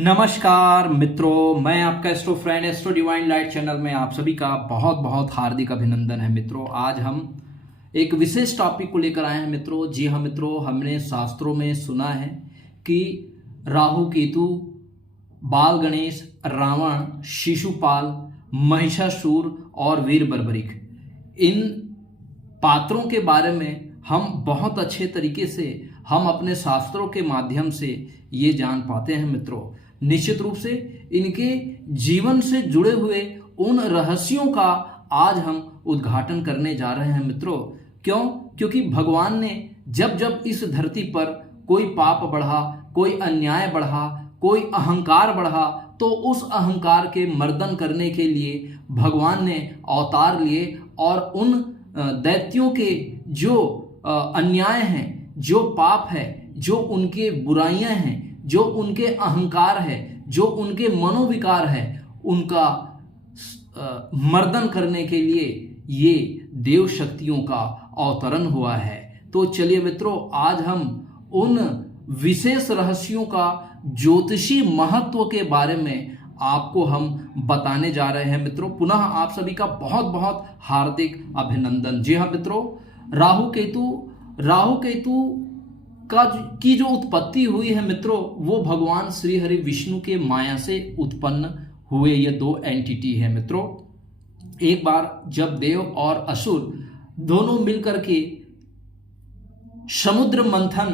नमस्कार मित्रों, मैं आपका astro friend astro divine light channel में आप सभी का बहुत बहुत हार्दिक अभिनंदन है। मित्रों, आज हम एक विशेष टॉपिक को लेकर आए हैं। मित्रों, जी हाँ मित्रों, हमने शास्त्रों में सुना है कि राहु केतु, बाल गणेश, रावण, शिशुपाल, महिषासुर और वीर बर्बरिक, इन पात्रों के बारे में हम बहुत अच्छे तरीके से हम अपने शास्त्रों के माध्यम से ये जान पाते हैं। मित्रों, निश्चित रूप से इनके जीवन से जुड़े हुए उन रहस्यों का आज हम उद्घाटन करने जा रहे हैं। मित्रों, क्योंकि भगवान ने जब जब इस धरती पर कोई पाप बढ़ा, कोई अन्याय बढ़ा, कोई अहंकार बढ़ा, तो उस अहंकार के मर्दन करने के लिए भगवान ने अवतार लिए और उन दैत्यों के जो अन्याय हैं, जो पाप है, जो उनके बुराइयां हैं, जो उनके अहंकार है, जो उनके मनोविकार है, उनका मर्दन करने के लिए ये देव शक्तियों का अवतरण हुआ है। तो चलिए मित्रों, आज हम उन विशेष रहस्यों का ज्योतिषी महत्व के बारे में आपको हम बताने जा रहे हैं। मित्रों, पुनः आप सभी का बहुत बहुत हार्दिक अभिनंदन। जी हाँ मित्रों, राहु केतु की जो उत्पत्ति हुई है मित्रों, वो भगवान श्री हरि विष्णु के माया से उत्पन्न हुए ये दो एंटिटी है। मित्रों, एक बार जब देव और असुर दोनों मिलकर के समुद्र मंथन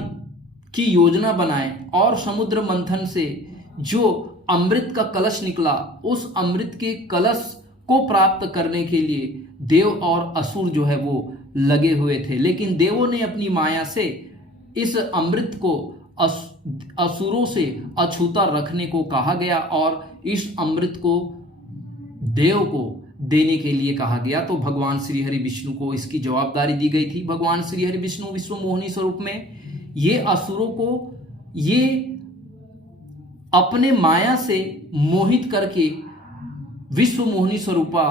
की योजना बनाए और समुद्र मंथन से जो अमृत का कलश निकला, उस अमृत के कलश को प्राप्त करने के लिए देव और असुर जो है वो लगे हुए थे। लेकिन देवों ने अपनी माया से इस अमृत को असुरों से अछूता रखने को कहा गया और इस अमृत को देव को देने के लिए कहा गया। तो भगवान श्री हरि विष्णु को इसकी जवाबदारी दी गई थी। भगवान श्री हरि विष्णु विश्व मोहिनी स्वरूप में ये असुरों को ये अपने माया से मोहित करके विश्व मोहिनी स्वरूपा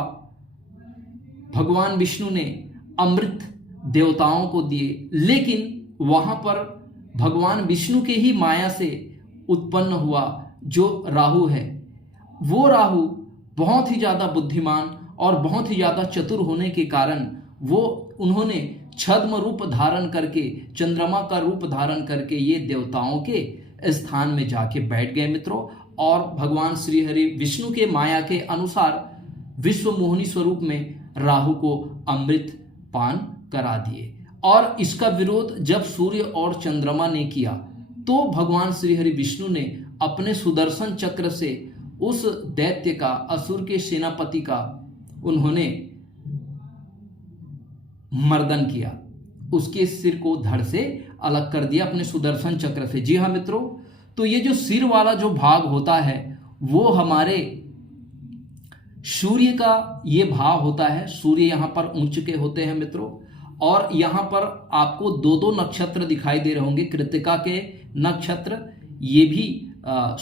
भगवान विष्णु ने अमृत देवताओं को दिए। लेकिन वहां पर भगवान विष्णु के ही माया से उत्पन्न हुआ जो राहु है, वो राहु बहुत ही ज्यादा बुद्धिमान और बहुत ही ज्यादा चतुर होने के कारण उन्होंने छद्म रूप धारण करके, चंद्रमा का रूप धारण करके ये देवताओं के स्थान में जाके बैठ गए। मित्रों, और भगवान श्री हरि विष्णु के माया के अनुसार विश्व मोहिनी स्वरूप में राहु को अमृत पान करा दिए। और इसका विरोध जब सूर्य और चंद्रमा ने किया, तो भगवान श्री हरि विष्णु ने अपने सुदर्शन चक्र से उस दैत्य का, असुर के सेनापति का उन्होंने मर्दन किया, उसके सिर को धड़ से अलग कर दिया अपने सुदर्शन चक्र से। जी हाँ मित्रों, तो ये जो सिर वाला जो भाग होता है वो हमारे सूर्य का ये भाव होता है। सूर्य यहाँ पर ऊंच के होते हैं मित्रों, और यहाँ पर आपको दो दो नक्षत्र दिखाई दे रहे होंगे। कृत्तिका के नक्षत्र ये भी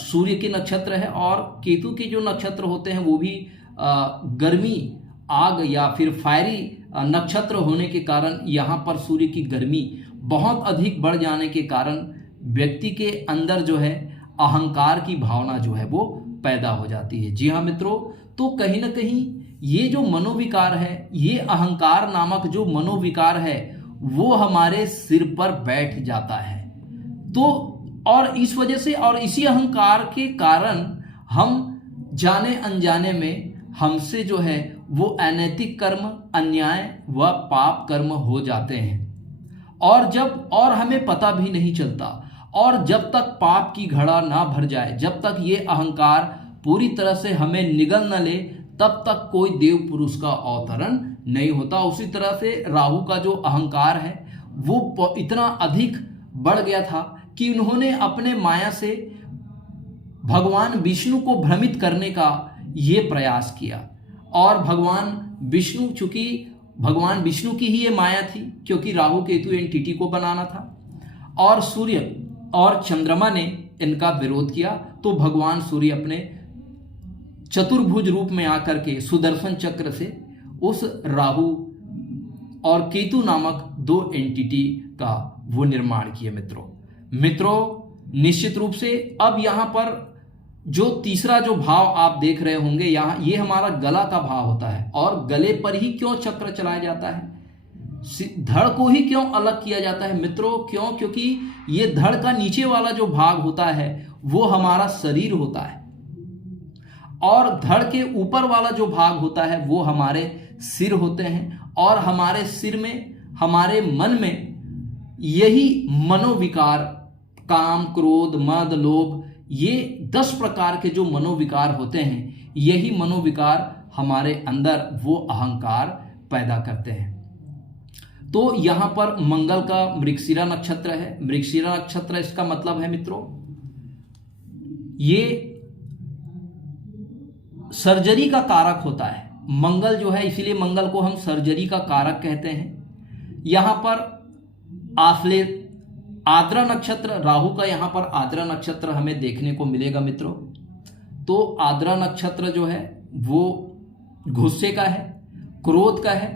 सूर्य के नक्षत्र है, और केतु के जो नक्षत्र होते हैं वो भी गर्मी, आग या फिर फायरी नक्षत्र होने के कारण यहाँ पर सूर्य की गर्मी बहुत अधिक बढ़ जाने के कारण व्यक्ति के अंदर जो है अहंकार की भावना जो है वो पैदा हो जाती है। जी हाँ मित्रों, तो कहीं ना कहीं ये जो मनोविकार है, ये अहंकार नामक जो मनोविकार है, वो हमारे सिर पर बैठ जाता है। तो और इस वजह से और इसी अहंकार के कारण हम जाने अनजाने में हमसे जो है वो अनैतिक कर्म, अन्याय व पाप कर्म हो जाते हैं। और हमें पता भी नहीं चलता। और जब तक पाप की घड़ा ना भर जाए, जब तक ये अहंकार पूरी तरह से हमें निगल न ले, तब तक कोई देव पुरुष का अवतरण नहीं होता। उसी तरह से राहु का जो अहंकार है वो इतना अधिक बढ़ गया था कि उन्होंने अपने माया से भगवान विष्णु को भ्रमित करने का ये प्रयास किया। और भगवान विष्णु, चूंकि भगवान विष्णु की ही ये माया थी, क्योंकि राहु केतु एंटिटी को बनाना था, और सूर्य और चंद्रमा ने इनका विरोध किया, तो भगवान सूर्य अपने चतुर्भुज रूप में आकर के सुदर्शन चक्र से उस राहु और केतु नामक दो एंटिटी का वो निर्माण किए। मित्रों, निश्चित रूप से अब यहाँ पर जो तीसरा जो भाव आप देख रहे होंगे यहाँ, ये हमारा गला का भाव होता है। और गले पर ही क्यों चक्र चलाया जाता है, धड़ को ही क्यों अलग किया जाता है मित्रों? क्यों? क्योंकि ये धड़ का नीचे वाला जो भाग होता है वो हमारा शरीर होता है, और धड़ के ऊपर वाला जो भाग होता है वो हमारे सिर होते हैं। और हमारे सिर में, हमारे मन में यही मनोविकार, काम, क्रोध, मद, लोभ, ये 10 प्रकार के जो मनोविकार होते हैं, यही मनोविकार हमारे अंदर वो अहंकार पैदा करते हैं। तो यहां पर मंगल का मृगशिरा नक्षत्र है। मृगशिरा नक्षत्र इसका मतलब है मित्रों, ये सर्जरी का कारक होता है। मंगल जो है, इसीलिए मंगल को हम सर्जरी का कारक कहते हैं। यहां पर आद्रा नक्षत्र, राहु का यहां पर आद्रा नक्षत्र हमें देखने को मिलेगा मित्रों। तो आद्रा नक्षत्र जो है वो गुस्से का है, क्रोध का है।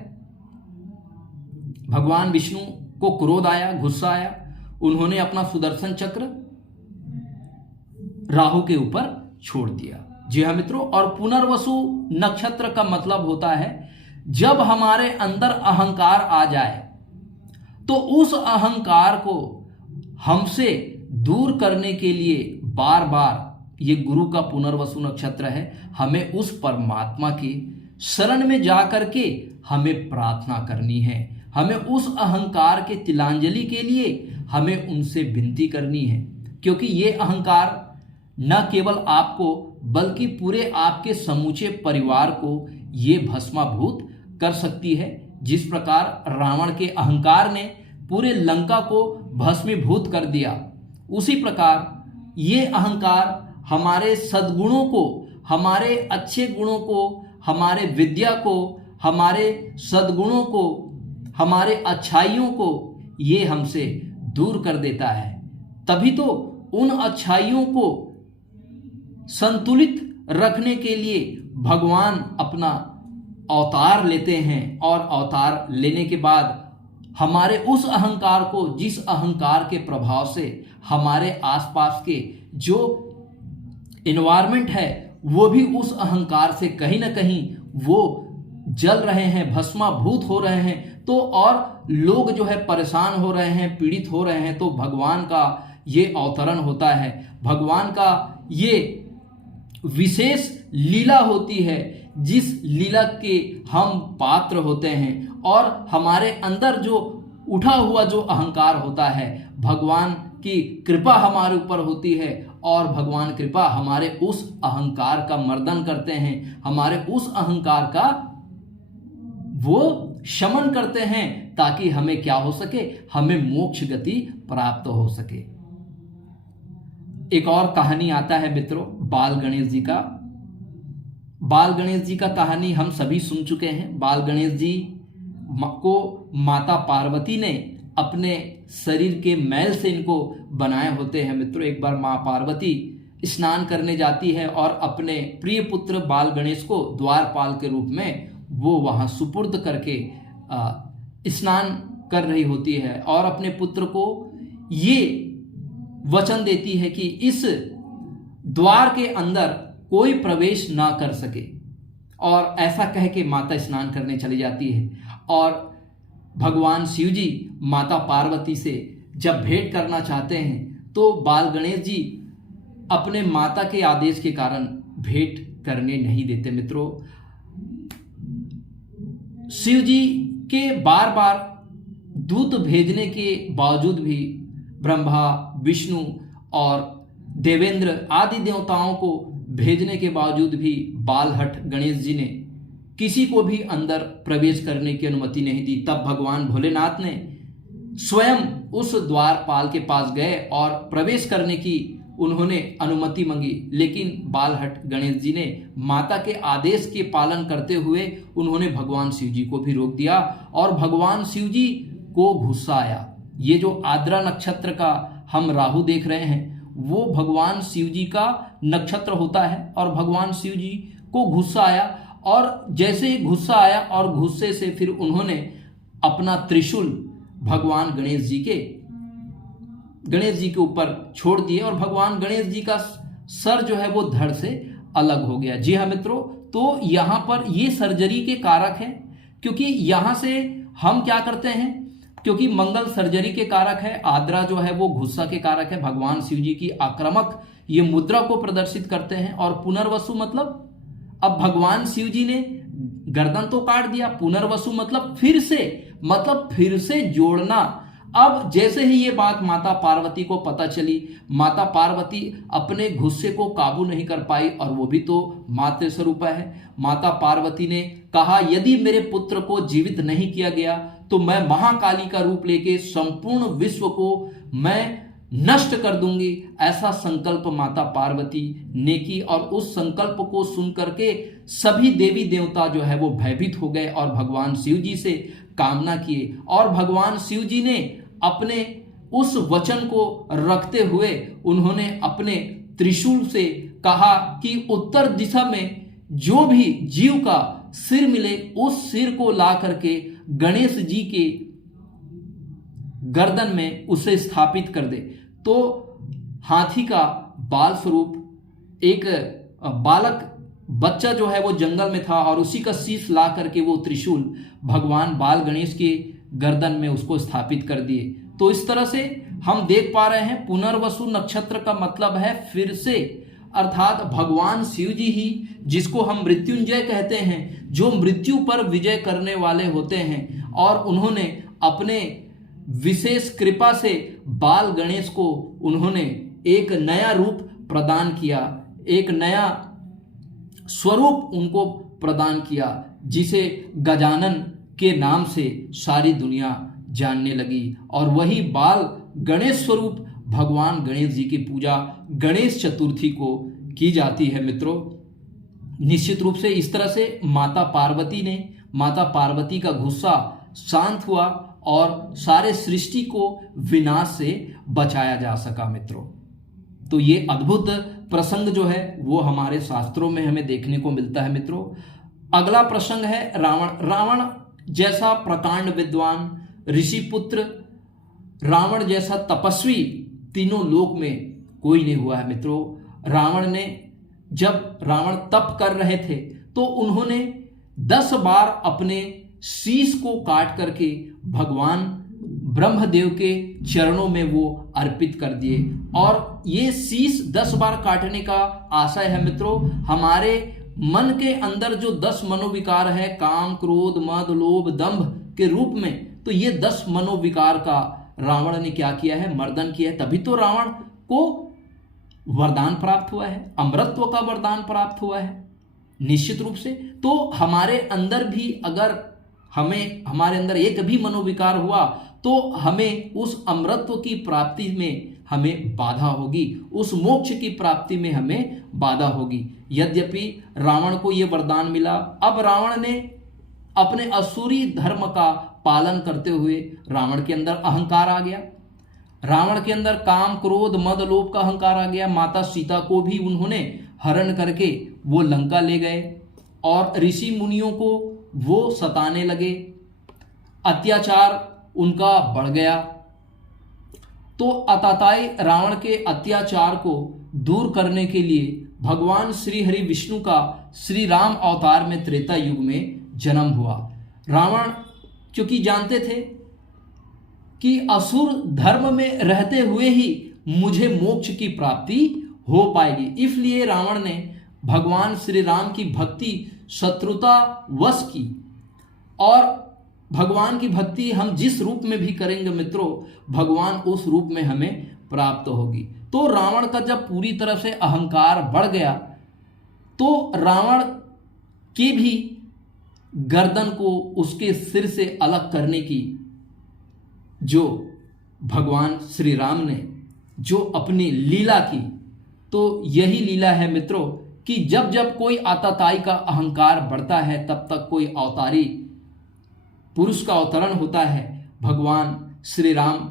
भगवान विष्णु को क्रोध आया, गुस्सा आया, उन्होंने अपना सुदर्शन चक्र राहु के ऊपर छोड़ दिया। जी हाँ मित्रों। और पुनर्वसु नक्षत्र का मतलब होता है जब हमारे अंदर अहंकार आ जाए तो उस अहंकार को हमसे दूर करने के लिए बार बार, ये गुरु का पुनर्वसु नक्षत्र है, हमें उस परमात्मा की शरण में जाकर के हमें प्रार्थना करनी है। हमें उस अहंकार के तिलांजलि के लिए हमें उनसे विनती करनी है, क्योंकि ये अहंकार न केवल आपको बल्कि पूरे आपके समूचे परिवार को ये भस्माभूत कर सकती है। जिस प्रकार रावण के अहंकार ने पूरे लंका को भस्मीभूत कर दिया, उसी प्रकार ये अहंकार हमारे सद्गुणों को, हमारे अच्छे गुणों को, हमारे विद्या को, हमारे सद्गुणों को, हमारे अच्छाइयों को ये हमसे दूर कर देता है। तभी तो उन अच्छाइयों को संतुलित रखने के लिए भगवान अपना अवतार लेते हैं, और अवतार लेने के बाद हमारे उस अहंकार को, जिस अहंकार के प्रभाव से हमारे आसपास के जो एनवायरनमेंट है वो भी उस अहंकार से कहीं ना कहीं वो जल रहे हैं, भस्माभूत हो रहे हैं, तो और लोग जो है परेशान हो रहे हैं, पीड़ित हो रहे हैं। तो भगवान का ये अवतरण होता है, भगवान का ये विशेष लीला होती है, जिस लीला के हम पात्र होते हैं। और हमारे अंदर जो उठा हुआ जो अहंकार होता है, भगवान की कृपा हमारे ऊपर होती है, और भगवान कृपा हमारे उस अहंकार का मर्दन करते हैं, हमारे उस अहंकार का वो शमन करते हैं, ताकि हमें क्या हो सके, हमें मोक्ष गति प्राप्त हो सके। एक और कहानी आता है मित्रों, बाल गणेश जी का। बाल गणेश जी का कहानी हम सभी सुन चुके हैं। बाल गणेश जी को माता पार्वती ने अपने शरीर के मैल से इनको बनाए होते हैं मित्रों। एक बार माँ पार्वती स्नान करने जाती है और अपने प्रिय पुत्र बाल गणेश को द्वारपाल के रूप में वो वहाँ सुपुर्द करके स्नान कर रही होती है, और अपने पुत्र को ये वचन देती है कि इस द्वार के अंदर कोई प्रवेश ना कर सके। और ऐसा कह के माता स्नान करने चली जाती है, और भगवान शिव जी माता पार्वती से जब भेंट करना चाहते हैं तो बाल गणेश जी अपने माता के आदेश के कारण भेंट करने नहीं देते मित्रों। शिव जी के बार बार दूत भेजने के बावजूद भी ब्रह्मा, विष्णु और देवेंद्र आदि देवताओं को भेजने के बावजूद भी बालहट गणेश जी ने किसी को भी अंदर प्रवेश करने की अनुमति नहीं दी। तब भगवान भोलेनाथ ने स्वयं उस द्वारपाल के पास गए और प्रवेश करने की उन्होंने अनुमति मांगी, लेकिन बालहट गणेश जी ने माता के आदेश के पालन करते हुए उन्होंने भगवान शिव जी को भी रोक दिया, और भगवान शिव जी को गुस्सा आया। ये जो आद्रा नक्षत्र का हम राहु देख रहे हैं वो भगवान शिव जी का नक्षत्र होता है, और भगवान शिव जी को गुस्सा आया, और जैसे ही गुस्सा आया और गुस्से से फिर उन्होंने अपना त्रिशूल भगवान गणेश जी के ऊपर छोड़ दिए, और भगवान गणेश जी का सर जो है वो धड़ से अलग हो गया। जी हाँ मित्रों, तो यहां पर ये सर्जरी के कारक है, क्योंकि यहां से हम क्या करते हैं, क्योंकि मंगल सर्जरी के कारक है, आद्रा जो है वो गुस्सा के कारक है, भगवान शिव जी की आक्रामक ये मुद्रा को प्रदर्शित करते हैं। और पुनर्वसु मतलब अब भगवान शिव जी ने गर्दन तो काट दिया, पुनर्वसु मतलब फिर से जोड़ना। अब जैसे ही ये बात माता पार्वती को पता चली, माता पार्वती अपने गुस्से को काबू नहीं कर पाई, और वो भी तो मातृ स्वरूप है। माता पार्वती ने कहा, यदि मेरे पुत्र को जीवित नहीं किया गया तो मैं महाकाली का रूप लेके संपूर्ण विश्व को मैं नष्ट कर दूंगी। ऐसा संकल्प माता पार्वती ने की, और उस संकल्प को सुन करके सभी देवी देवता जो है वो भयभीत हो गए और भगवान शिव जी से कामना किए। और भगवान शिव जी ने अपने उस वचन को रखते हुए उन्होंने अपने त्रिशूल से कहा कि उत्तर दिशा में जो भी जीव का सिर मिले उस सिर को ला करके गणेश जी के गर्दन में उसे स्थापित कर दे। तो हाथी का बाल स्वरूप एक बालक बच्चा जो है वो जंगल में था, और उसी का शीश ला करके वो त्रिशूल भगवान बाल गणेश के गर्दन में उसको स्थापित कर दिए। तो इस तरह से हम देख पा रहे हैं पुनर्वसु नक्षत्र का मतलब है फिर से, अर्थात भगवान शिव जी ही जिसको हम मृत्युंजय कहते हैं, जो मृत्यु पर विजय करने वाले होते हैं, और उन्होंने अपने विशेष कृपा से बाल गणेश को उन्होंने एक नया रूप प्रदान किया, एक नया स्वरूप उनको प्रदान किया, जिसे गजानन के नाम से सारी दुनिया जानने लगी। और वही बाल गणेश स्वरूप भगवान गणेश जी की पूजा गणेश चतुर्थी को की जाती है मित्रों। निश्चित रूप से इस तरह से माता पार्वती का गुस्सा शांत हुआ और सारे सृष्टि को विनाश से बचाया जा सका मित्रों। तो ये अद्भुत प्रसंग जो है वो हमारे शास्त्रों में हमें देखने को मिलता है मित्रों। अगला प्रसंग है रावण जैसा प्रकांड विद्वान, ऋषि पुत्र, रावण जैसा तपस्वी तीनों लोक में कोई नहीं हुआ है मित्रों। जब रावण तप कर रहे थे तो उन्होंने 10 बार अपने शीश को काट करके भगवान ब्रह्मदेव के चरणों में वो अर्पित कर दिए। और ये शीश 10 बार काटने का आशय है मित्रों, हमारे मन के अंदर जो 10 मनोविकार है, काम, क्रोध, मद, लोभ, दंभ के रूप में, तो ये 10 मनोविकार का रावण ने क्या किया है, मर्दन किया है। तभी तो रावण को वरदान प्राप्त हुआ है, अमरत्व का वरदान प्राप्त हुआ है। निश्चित रूप से तो हमारे अंदर भी अगर हमारे अंदर एक भी मनोविकार हुआ तो हमें उस अमरत्व की प्राप्ति में हमें बाधा होगी, उस मोक्ष की प्राप्ति में हमें बाधा होगी। यद्यपि रावण को यह वरदान मिला, अब रावण ने अपने असुरी धर्म का पालन करते हुए रावण के अंदर अहंकार आ गया, रावण के अंदर काम, क्रोध, मद, लोभ का अहंकार आ गया। माता सीता को भी उन्होंने हरण करके वो लंका ले गए और ऋषि मुनियों को वो सताने लगे, अत्याचार उनका बढ़ गया। तो अताताई रावण के अत्याचार को दूर करने के लिए भगवान श्री हरि विष्णु का श्री राम अवतार में त्रेता युग में जन्म हुआ। रावण क्योंकि जानते थे कि असुर धर्म में रहते हुए ही मुझे मोक्ष की प्राप्ति हो पाएगी, इसलिए रावण ने भगवान श्री राम की भक्ति शत्रुता वश की। और भगवान की भक्ति हम जिस रूप में भी करेंगे मित्रों, भगवान उस रूप में हमें प्राप्त होगी। तो रावण का जब पूरी तरह से अहंकार बढ़ गया तो रावण की भी गर्दन को उसके सिर से अलग करने की जो भगवान श्री राम ने जो अपनी लीला की, तो यही लीला है मित्रों कि जब जब कोई आताताई का अहंकार बढ़ता है तब तक कोई अवतारी पुरुष का अवतरण होता है। भगवान श्री राम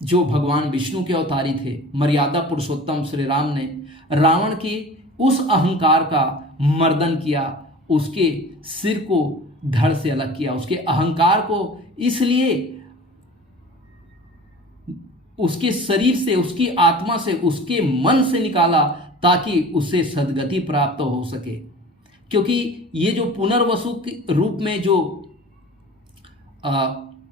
जो भगवान विष्णु के अवतारी थे, मर्यादा पुरुषोत्तम श्री राम ने रावण की उस अहंकार का मर्दन किया, उसके सिर को धड़ से अलग किया, उसके अहंकार को इसलिए उसके शरीर से, उसकी आत्मा से, उसके मन से निकाला ताकि उसे सद्गति प्राप्त हो सके। क्योंकि ये जो पुनर्वसु के रूप में जो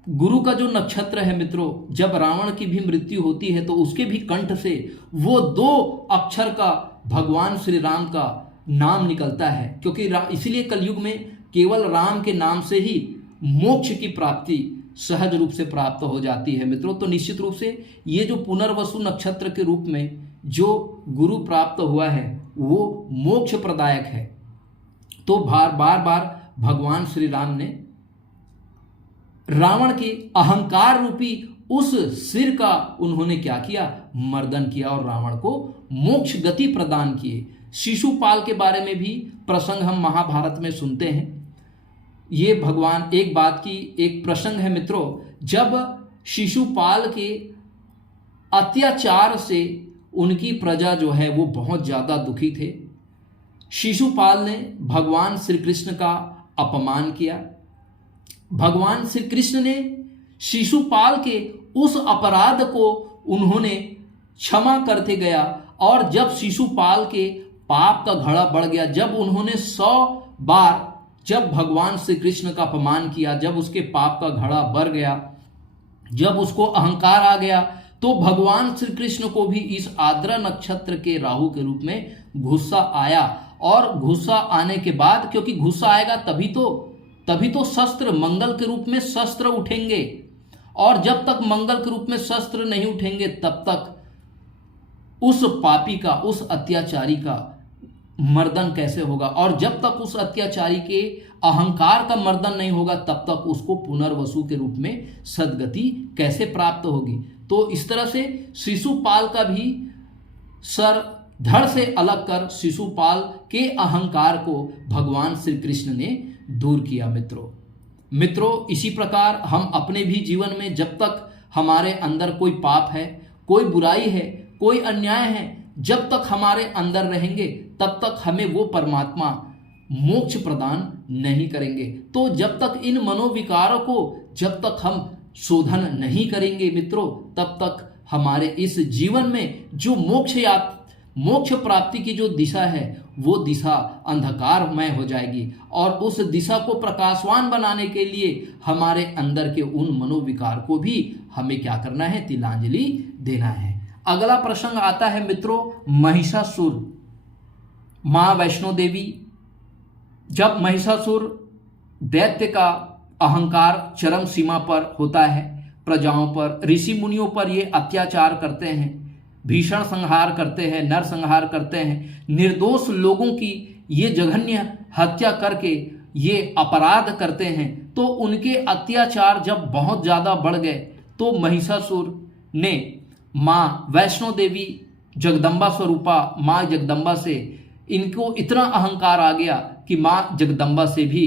गुरु का जो नक्षत्र है मित्रों, जब रावण की भी मृत्यु होती है तो उसके भी कंठ से वो 2 अक्षर का भगवान श्री राम का नाम निकलता है। क्योंकि इसलिए कलयुग में केवल राम के नाम से ही मोक्ष की प्राप्ति सहज रूप से प्राप्त हो जाती है मित्रों। तो निश्चित रूप से ये जो पुनर्वसु नक्षत्र के रूप में जो गुरु प्राप्त हुआ है वो मोक्ष प्रदायक है। तो बार बार भगवान श्री राम ने रावण के अहंकार रूपी उस सिर का उन्होंने क्या किया, मर्दन किया और रावण को मोक्ष गति प्रदान किए। शिशुपाल के बारे में भी प्रसंग हम महाभारत में सुनते हैं। ये भगवान एक बात की एक प्रसंग है मित्रों, जब शिशुपाल के अत्याचार से उनकी प्रजा जो है वो बहुत ज्यादा दुखी थे। शिशुपाल ने भगवान श्री कृष्ण का अपमान किया। भगवान श्री कृष्ण ने शिशुपाल के उस अपराध को उन्होंने क्षमा करते गया और जब शिशुपाल के पाप का घड़ा बढ़ गया, जब उन्होंने 100 बार जब भगवान श्री कृष्ण का अपमान किया, जब उसके पाप का घड़ा बढ़ गया, जब उसको अहंकार आ गया, तो भगवान श्री कृष्ण को भी इस आर्द्रा नक्षत्र के राहु के रूप में गुस्सा आया। और गुस्सा आने के बाद, क्योंकि गुस्सा आएगा तभी तो शस्त्र मंगल के रूप में शस्त्र उठेंगे, और जब तक मंगल के रूप में शस्त्र नहीं उठेंगे तब तक उस पापी का, उस अत्याचारी का मर्दन कैसे होगा। और जब तक उस अत्याचारी के अहंकार का मर्दन नहीं होगा तब तक उसको पुनर्वसु के रूप में सद्गति कैसे प्राप्त होगी। तो इस तरह से शिशुपाल का भी सर धड़ से अलग कर शिशुपाल के अहंकार को भगवान श्री कृष्ण ने दूर किया। मित्रों इसी प्रकार हम अपने भी जीवन में जब तक हमारे अंदर कोई पाप है, कोई बुराई है, कोई अन्याय है, जब तक हमारे अंदर रहेंगे तब तक हमें वो परमात्मा मोक्ष प्रदान नहीं करेंगे। तो जब तक इन मनोविकारों को जब तक हम शोधन नहीं करेंगे मित्रों, तब तक हमारे इस जीवन में जो मोक्ष प्राप्ति की जो दिशा है वो दिशा अंधकारमय हो जाएगी। और उस दिशा को प्रकाशवान बनाने के लिए हमारे अंदर के उन मनोविकार को भी हमें क्या करना है, तिलांजलि देना है। अगला प्रसंग आता है मित्रों महिषासुर, मां वैष्णो देवी। जब महिषासुर दैत्य का अहंकार चरम सीमा पर होता है, प्रजाओं पर, ऋषि मुनियों पर ये अत्याचार करते हैं, भीषण संहार करते हैं, नरसंहार करते हैं, निर्दोष लोगों की ये जघन्य हत्या करके ये अपराध करते हैं। तो उनके अत्याचार जब बहुत ज़्यादा बढ़ गए तो महिषासुर ने माँ वैष्णो देवी जगदम्बा स्वरूपा माँ जगदम्बा से इनको इतना अहंकार आ गया कि माँ जगदम्बा से भी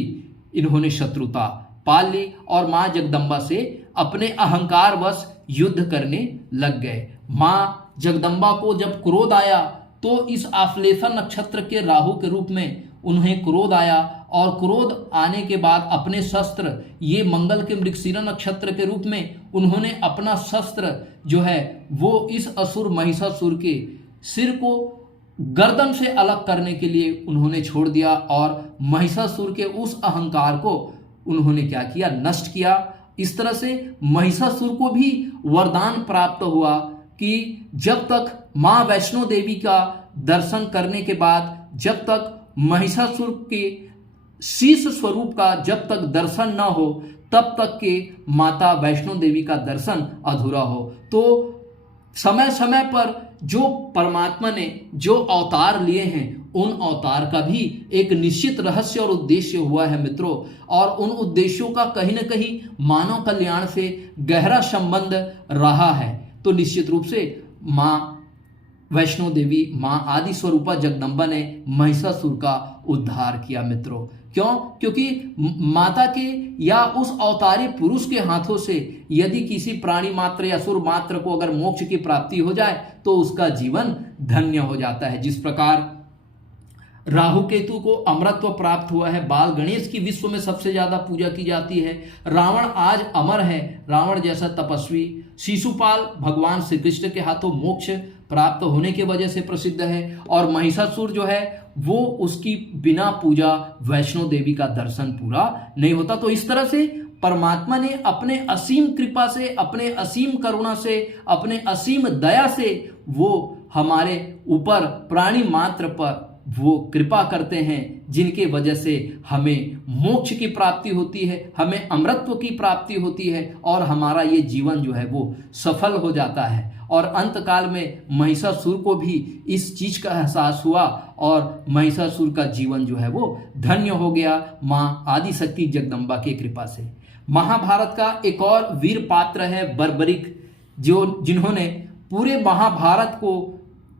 इन्होंने शत्रुता पाल ली और माँ जगदम्बा से अपने अहंकार वश युद्ध करने लग गए। माँ जगदम्बा को जब क्रोध आया तो इस आश्लेषा नक्षत्र के राहु के रूप में उन्हें क्रोध आया, और क्रोध आने के बाद अपने शस्त्र, ये मंगल के मृगशिरा नक्षत्र के रूप में उन्होंने अपना शस्त्र जो है वो इस असुर महिषासुर के सिर को गर्दन से अलग करने के लिए उन्होंने छोड़ दिया और महिषासुर के उस अहंकार को उन्होंने क्या किया, नष्ट किया। इस तरह से महिषासुर को भी वरदान प्राप्त हुआ कि जब तक माँ वैष्णो देवी का दर्शन करने के बाद, जब तक महिषासुर के शीश स्वरूप का जब तक दर्शन न हो तब तक के माता वैष्णो देवी का दर्शन अधूरा हो। तो समय समय पर जो परमात्मा ने जो अवतार लिए हैं उन अवतार का भी एक निश्चित रहस्य और उद्देश्य हुआ है मित्रों, और उन उद्देश्यों का कहीं न कहीं मानव कल्याण से गहरा संबंध रहा है। तो निश्चित रूप से माँ वैष्णो देवी, माँ आदि स्वरूपा जगदम्बा ने महिषासुर का उद्धार किया मित्रों। क्यों? क्योंकि माता के या उस अवतारी पुरुष के हाथों से यदि किसी प्राणी मात्र या असुर मात्र को अगर मोक्ष की प्राप्ति हो जाए तो उसका जीवन धन्य हो जाता है। जिस प्रकार राहु केतु को अमरत्व प्राप्त हुआ है। बाल गणेश की विश्व में सबसे ज्यादा पूजा की जाती है। रावण आज अमर है, रावण जैसा तपस्वी। शिशुपाल भगवान श्री कृष्ण के हाथों मोक्ष प्राप्त होने की वजह से प्रसिद्ध है। और महिषासुर जो है वो उसकी बिना पूजा वैष्णो देवी का दर्शन पूरा नहीं होता। तो इस तरह से परमात्मा ने अपने असीम कृपा से, अपने असीम करुणा से, अपने असीम दया से वो हमारे ऊपर प्राणी मात्र पर वो कृपा करते हैं, जिनके वजह से हमें मोक्ष की प्राप्ति होती है, हमें अमरत्व की प्राप्ति होती है और हमारा ये जीवन जो है वो सफल हो जाता है। और अंत काल में महिषासुर को भी इस चीज का एहसास हुआ और महिषासुर का जीवन जो है वो धन्य हो गया मां आदिशक्ति जगदम्बा की कृपा से। महाभारत का एक और वीर पात्र है बर्बरिक, जिन्होंने पूरे महाभारत को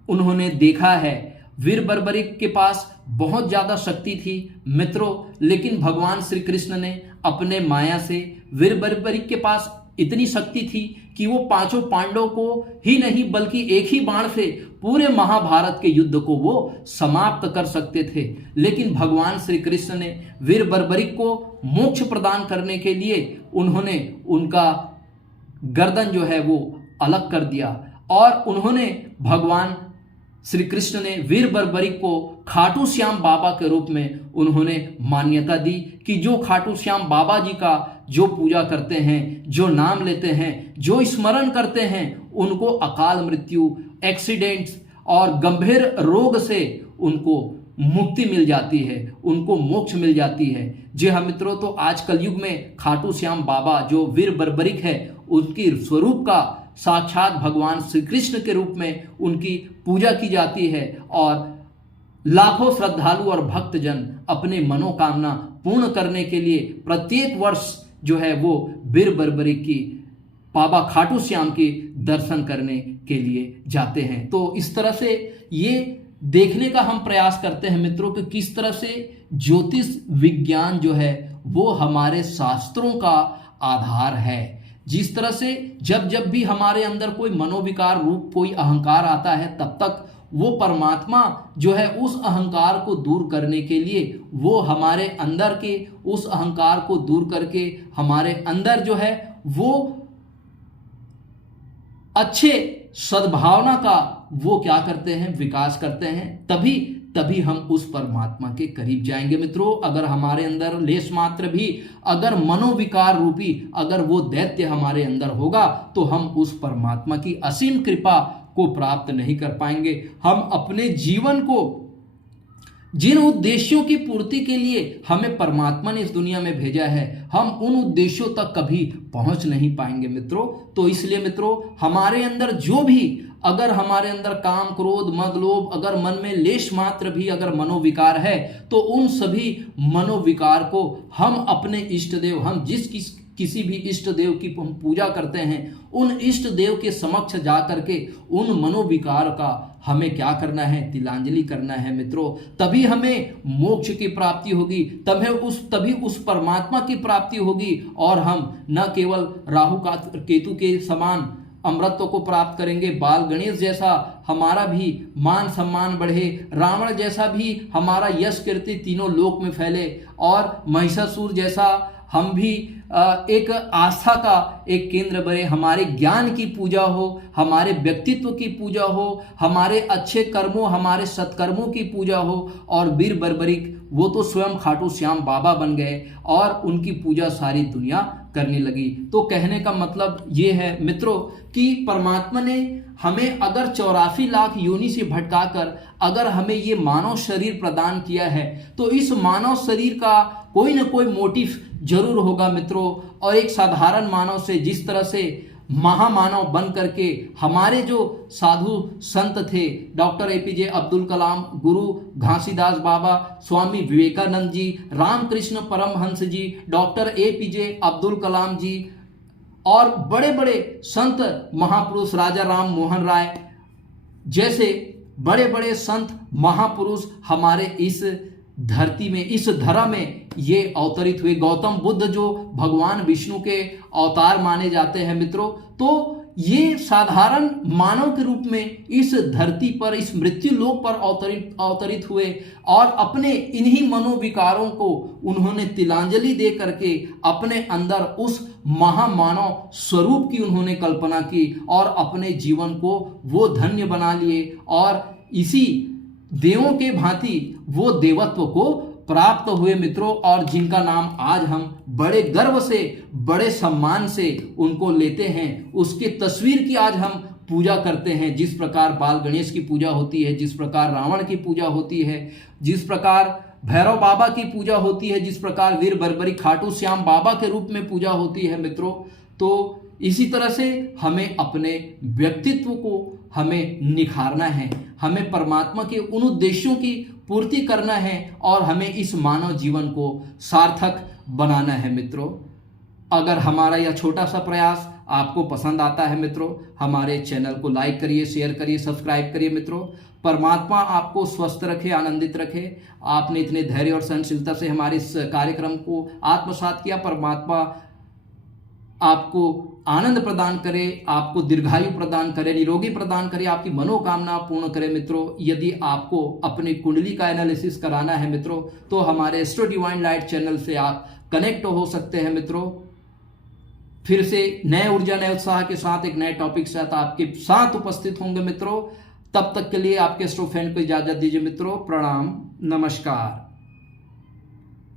उन्होंने देखा है। वीर बर्बरिक के पास बहुत ज्यादा शक्ति थी मित्रों, लेकिन भगवान श्री कृष्ण ने अपने माया से वीर बर्बरिक के पास इतनी शक्ति थी कि वो पांचों पांडवों को ही नहीं बल्कि एक ही बाण से पूरे महाभारत के युद्ध को वो समाप्त कर सकते थे। लेकिन भगवान श्री कृष्ण ने वीर बर्बरिक को मोक्ष प्रदान करने के लिए उन्होंने उनका गर्दन जो है वो अलग कर दिया और उन्होंने भगवान श्री कृष्ण ने वीर बर्बरिक को खाटू श्याम बाबा के रूप में उन्होंने मान्यता दी कि जो खाटू श्याम बाबा जी का जो पूजा करते हैं, जो नाम लेते हैं, जो स्मरण करते हैं, उनको अकाल मृत्यु, एक्सीडेंट्स और गंभीर रोग से उनको मुक्ति मिल जाती है, उनको मोक्ष मिल जाती है। जी हाँ मित्रों, तो आज कलयुग में खाटू श्याम बाबा जो वीर बर्बरिक है उनकी स्वरूप का साक्षात भगवान श्री कृष्ण के रूप में उनकी पूजा की जाती है और लाखों श्रद्धालु और भक्तजन अपने मनोकामना पूर्ण करने के लिए प्रत्येक वर्ष जो है वो वीर बर्बरिक की बाबा खाटू श्याम के दर्शन करने के लिए जाते हैं। तो इस तरह से ये देखने का हम प्रयास करते हैं मित्रों कि किस तरह से ज्योतिष विज्ञान जो है वो हमारे शास्त्रों का आधार है। जिस तरह से जब जब भी हमारे अंदर कोई मनोविकार रूप कोई अहंकार आता है, तब तक वो परमात्मा जो है उस अहंकार को दूर करने के लिए वो हमारे अंदर के उस अहंकार को दूर करके हमारे अंदर जो है वो अच्छे सद्भावना का वो क्या करते हैं, विकास करते हैं। तभी हम उस परमात्मा के करीब जाएंगे मित्रों। अगर हमारे अंदर लेश मात्र भी अगर मनोविकार रूपी अगर वो दैत्य हमारे अंदर होगा तो हम उस परमात्मा की असीम कृपा को प्राप्त नहीं कर पाएंगे। हम अपने जीवन को जिन उद्देश्यों की पूर्ति के लिए हमें परमात्मा ने इस दुनिया में भेजा है, हम उन उद्देश्यों तक कभी पहुंच नहीं पाएंगे मित्रों। तो इसलिए मित्रों, हमारे अंदर जो भी अगर हमारे अंदर काम, क्रोध, मद, लोभ अगर मन में लेश मात्र भी अगर मनोविकार है तो उन सभी मनोविकार को हम अपने इष्ट देव, हम किसी भी इष्ट देव की हम पूजा करते हैं, उन इष्ट देव के समक्ष जा करके उन मनोविकार का हमें क्या करना है, तिलांजलि करना है मित्रों। तभी हमें मोक्ष की प्राप्ति होगी, तभी उस परमात्मा की प्राप्ति होगी और हम न केवल राहु केतु के समान अमृतत्व को प्राप्त करेंगे, बाल गणेश जैसा हमारा भी मान सम्मान बढ़े, रावण जैसा भी हमारा यश कीर्ति तीनों लोक में फैले और महिषासुर जैसा हम भी एक आस्था का एक केंद्र बने, हमारे ज्ञान की पूजा हो, हमारे व्यक्तित्व की पूजा हो, हमारे अच्छे कर्मों, हमारे सत्कर्मों की पूजा हो। और वीर बर्बरिक वो तो स्वयं खाटू श्याम बाबा बन गए और उनकी पूजा सारी दुनिया करने लगी। तो कहने का मतलब ये है मित्रों कि परमात्मा ने हमें अगर 84 लाख योनि से भटकाकर अगर हमें ये मानव शरीर प्रदान किया है तो इस मानव शरीर का कोई ना कोई मोटिव जरूर होगा मित्रों। और एक साधारण मानव से जिस तरह से महामानव बन करके हमारे जो साधु संत थे, डॉक्टर एपीजे अब्दुल कलाम, गुरु घासीदास बाबा, स्वामी विवेकानंद जी, रामकृष्ण परमहंस जी, डॉक्टर एपीजे अब्दुल कलाम जी और बड़े बड़े संत महापुरुष राजा राम मोहन राय जैसे बड़े बड़े संत महापुरुष हमारे इस धरती में, इस धरा में ये अवतरित हुए। गौतम बुद्ध जो भगवान विष्णु के अवतार माने जाते हैं मित्रों, तो ये साधारण मानव के रूप में इस धरती पर, इस मृत्यु लोक पर अवतरित हुए और अपने इन्हीं मनोविकारों को उन्होंने तिलांजलि दे करके अपने अंदर उस महामानव स्वरूप की उन्होंने कल्पना की और अपने जीवन को वो धन्य बना लिए और इसी देवों के भांति वो देवत्व को प्राप्त हुए मित्रों, और जिनका नाम आज हम बड़े गर्व से, बड़े सम्मान से उनको लेते हैं। उसके तस्वीर की आज हम पूजा करते हैं। जिस प्रकार बाल गणेश की पूजा होती है, जिस प्रकार रावण की पूजा होती है, जिस प्रकार भैरव बाबा की पूजा होती है, जिस प्रकार वीर बरबरी खाटू श्याम बाबा के रूप में पूजा होती है मित्रों, तो इसी तरह से हमें अपने व्यक्तित्व को हमें निखारना है, हमें परमात्मा के उन उद्देश्यों की पूर्ति करना है और हमें इस मानव जीवन को सार्थक बनाना है मित्रों। अगर हमारा यह छोटा सा प्रयास आपको पसंद आता है मित्रों, हमारे चैनल को लाइक करिए, शेयर करिए, सब्सक्राइब करिए मित्रों। परमात्मा आपको स्वस्थ रखे, आनंदित रखे। आपने इतने धैर्य और सहनशीलता से हमारे इस कार्यक्रम को आत्मसात किया। परमात्मा आपको आनंद प्रदान करे, आपको दीर्घायु प्रदान करे, निरोगी प्रदान करे, आपकी मनोकामना पूर्ण करे मित्रों। यदि आपको अपनी कुंडली का एनालिसिस कराना है मित्रों, तो हमारे एस्ट्रो डिवाइन लाइट चैनल से आप कनेक्ट हो सकते हैं मित्रों। फिर से नए ऊर्जा, नए उत्साह के साथ एक नए टॉपिक के साथ आपके साथ उपस्थित होंगे मित्रों। तब तक के लिए आपके एस्ट्रो फैन को इजाजत दीजिए मित्रों। प्रणाम, नमस्कार।